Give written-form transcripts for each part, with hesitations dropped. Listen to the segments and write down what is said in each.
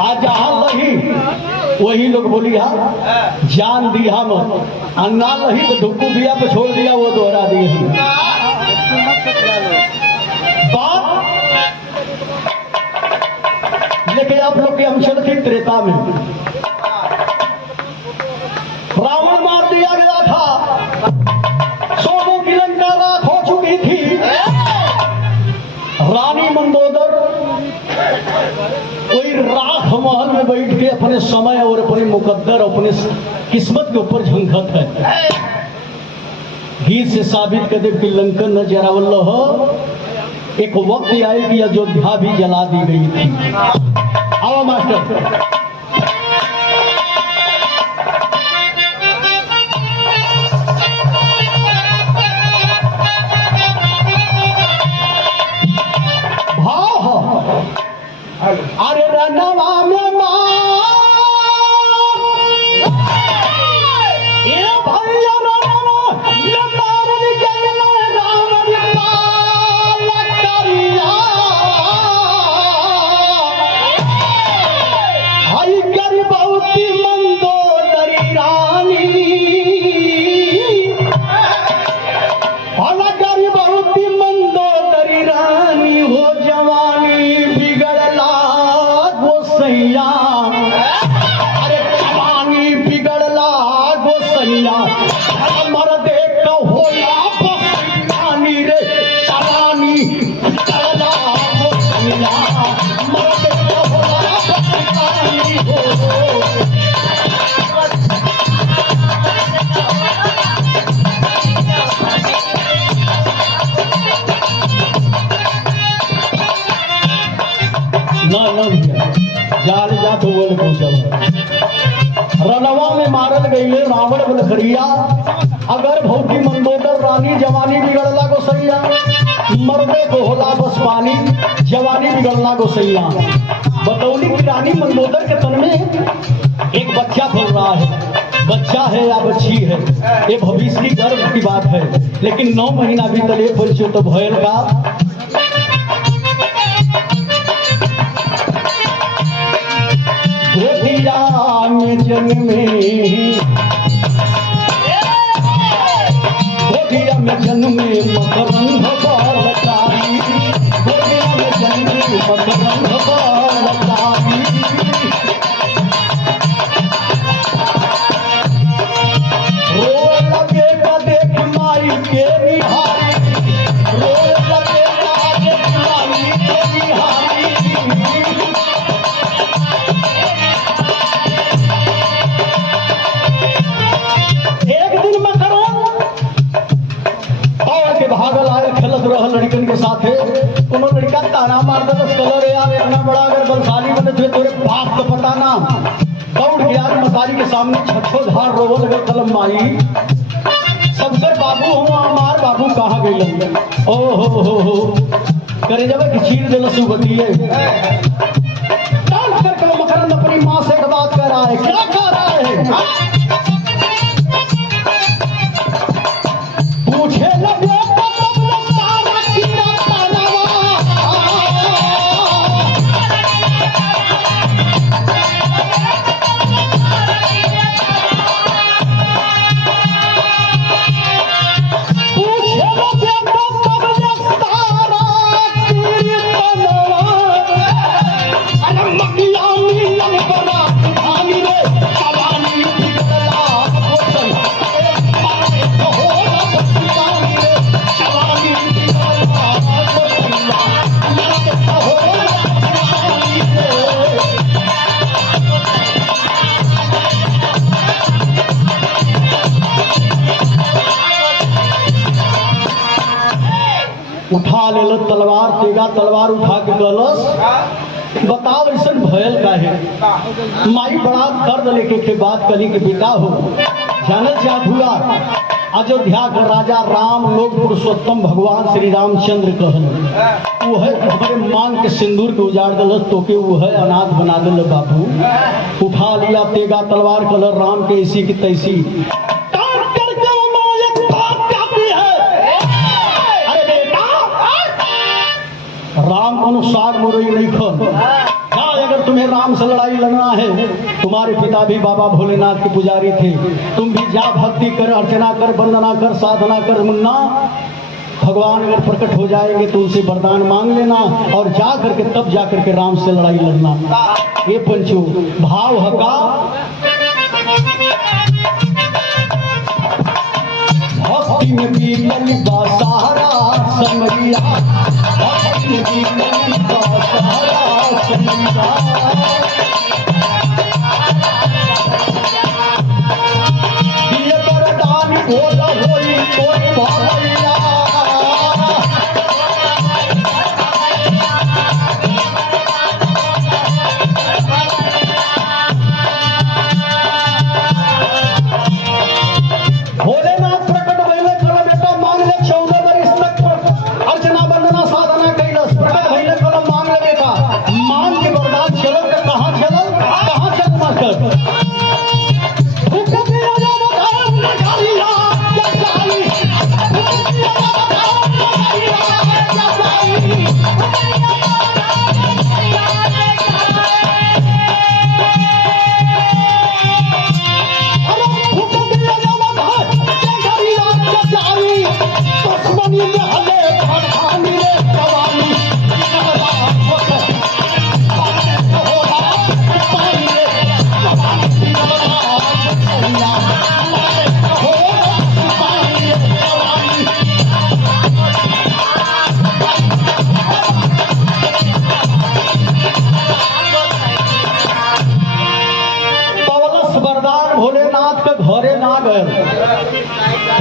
आज लही वही लोग बोली जान दिया मत अन्ना लही तो धुक्कू दिया पे छोड़ दिया वो दोहरा दिए बात लेकिन आप लोग के हम चलते त्रेता में रावण मार दिया गया था, सोने की लंका राख हो चुकी थी। रानी मंदोदर कोई राख महल में बैठ के अपने समय और अपने मुकद्दर अपने किस्मत के ऊपर झंखत है। गीत से साबित कर दे कि लंकन न जरावल हो, एक वक्त आए कि अयोध्या भी जला दी गई थी। आओ मास्टर अरे रनवा में ये भैया रनवा ये मारन गया रावण पाल करिया हई गर्भवती मंदोदरी रानी गर्भवती मंदोदरी रानी हो जवानी गोसैया अरे जवानी बिगड़ला गोसैया मर देख होला बसैयानी रे जवानी बिगड़ला गोसैया मर देख होला बसैयानी हो ना जाल जा तो बोल रनवा में मारल गई रावण बलखरिया अगर भौती मंदोदर रानी जवानी बिगड़ला गोसैया मरदे को होला बस पानी जवानी बिगड़ला गोसैया। बतौली की रानी मंदोदर के तन में एक बच्चा पल रहा है, बच्चा है या बच्ची है ये भविष्य की गर्व की बात है, लेकिन 9 महीना भी तले परिचय तो भयल का गोदिया में जन्मे गोदिया में जन्मे मकरंद बालकारी गोदिया में जन्मे मकरंद बालकारी रो लगे का देख माई के बिहारी रो लगे का देख माई के बिहारी भागल आए खेलत रह लड़कन के साथ उन्होंने लड़का ताना मार दे कलर यार इतना बड़ा अगर बलशाली बने थे तोरे बाप को पता ना दौड़ गया मतारी के सामने छछो धार रोवल गए कलम माई सबकर बाबू हो हमार बाबू कहाँ गए ओ हो करे जब कि चीर दे सुबतिए डांट करके मकरंद अपनी माँ से एक बात कह रहा है, क्या कह रहा है पूछे लगे उठा ले तलवार तेगा तलवार उठा के कहलस बताओ ऐसा भयल का है। माई बड़ा दर्द लेके के बात करी के बेटा हो जानत जाधुआ अयोध्या का राजा राम लोक पुरुषोत्तम भगवान श्री रामचंद्र कहल वो है हमारे मांग के सिंदूर के उजाड़ दिल तो के वो है अनाथ बना दिल बाबू। उठा लिया तेगा तलवार कलर राम के ऐसी की तैसी राम अनुसार मुरई नहीं खन अगर अगर तुम्हें राम से लड़ाई लड़ना है, तुम्हारे पिता भी बाबा भोलेनाथ के पुजारी थे, तुम भी जा भक्ति कर, अर्चना कर, वंदना कर, साधना कर मुन्ना। भगवान अगर प्रकट हो जाएंगे तो उनसे वरदान मांग लेना और जा करके तब जा करके राम से लड़ाई लड़ना। ये पंचो भाव हका भक्ति में भी ललिता सहारा समरिया, भक्ति में भी ललिता सहारा समरिया। ये वरदान बोला होई कोई भावैया,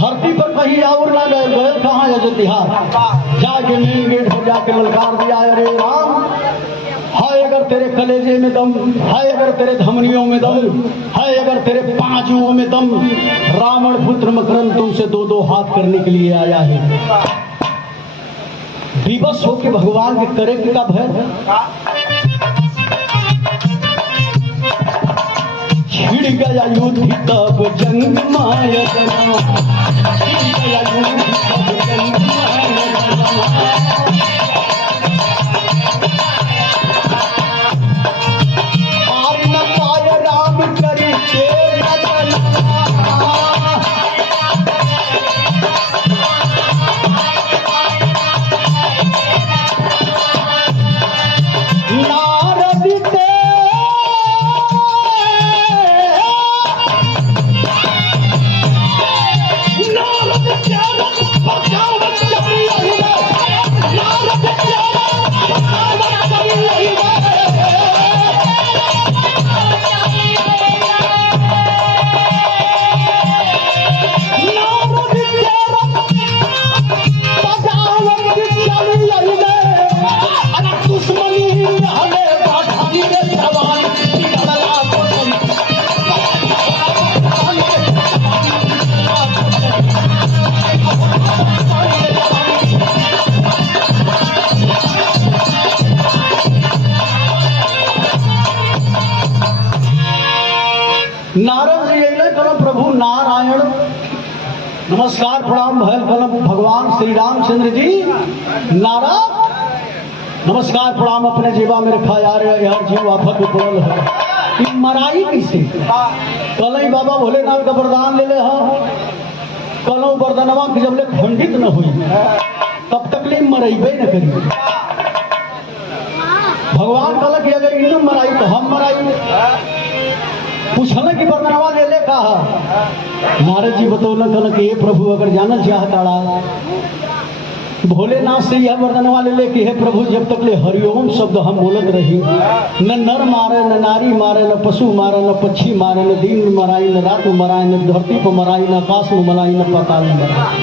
धरती पर कहीं और ना गए, गए कहाँ अयोध्या जाके मेन गेट हो जाके ललकार दिया, अरे राम है अगर तेरे कलेजे में दम है, अगर तेरे धमनियों में दम है, अगर तेरे बाजुओं में दम, रावण पुत्र मकरंद तुमसे दो दो हाथ करने के लिए आया है। विवश होके भगवान के करे का भय छिड़ गया युद्ध तब जंग माया जना, छिड़ गया युद्ध तब जंग माया जना। पार न पाय राम करी के नारद जी अइले कलम प्रभु नारायण नमस्कार प्रणाम भयल कलम भगवान श्री रामचंद्र जी नारद नमस्कार प्रणाम अपने जीवा में रखा यार जीव आफत पड़ल है मराई कैसे कल बाबा भोलेनाथ का वरदान ले ले कल वरदानवा की जब ले खंडित न हुई तब तक ले मरेबे न करी। भगवान कल कि अगर इन मराई तो हम मराई पूछल कि वरदानवा ले ले कहा। नारद जी बतौल कल कि ये प्रभु अगर जानल चाहता भोलेनाथ से यह वरदानवा ले ले कि हे प्रभु जब तक ले हरिओम शब्द हम बोलत रही न नर मारे न नारी मारे न पशु मारे न पक्षी मारे न दिन में मराई न रात में मराई न धरती पर मराई न आकाश में मराई न पाताल में मराई।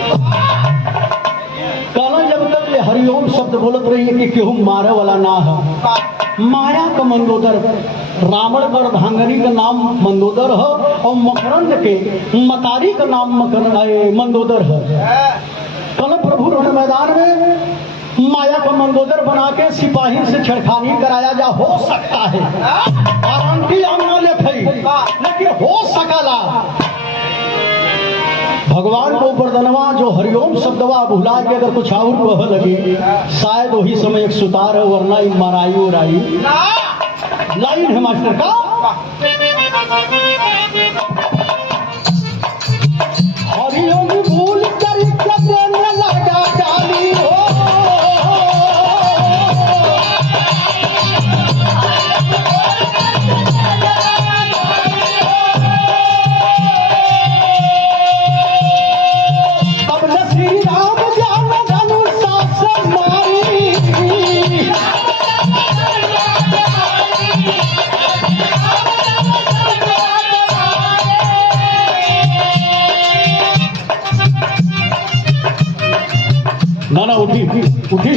कल जब तक ले हरिओम शब्द बोलत रही कि केहू मारे वाला ना है। माया का मंदोदर रावण गर्भांगनी का नाम मंदोदर है और मकरंद के मतारी का नाम मंदोदर है। कल प्रभु रण मैदान में माया का मंदोदर बना के सिपाही से छेड़खानी कराया जा हो सकता है गारंटी हम न लेकिन हो सकला। भगवान को वरदानवा जो हरिओम शब्दवा भुला के अगर कुछ और कह लगे शायद वही समय एक सुतार है वरना मराई उराई लाइन है मास्टर का, हरिओम भूल कर देने लगा गाली हो, अब न श्री राम जान धनुषा से मारी, ना उठी उठी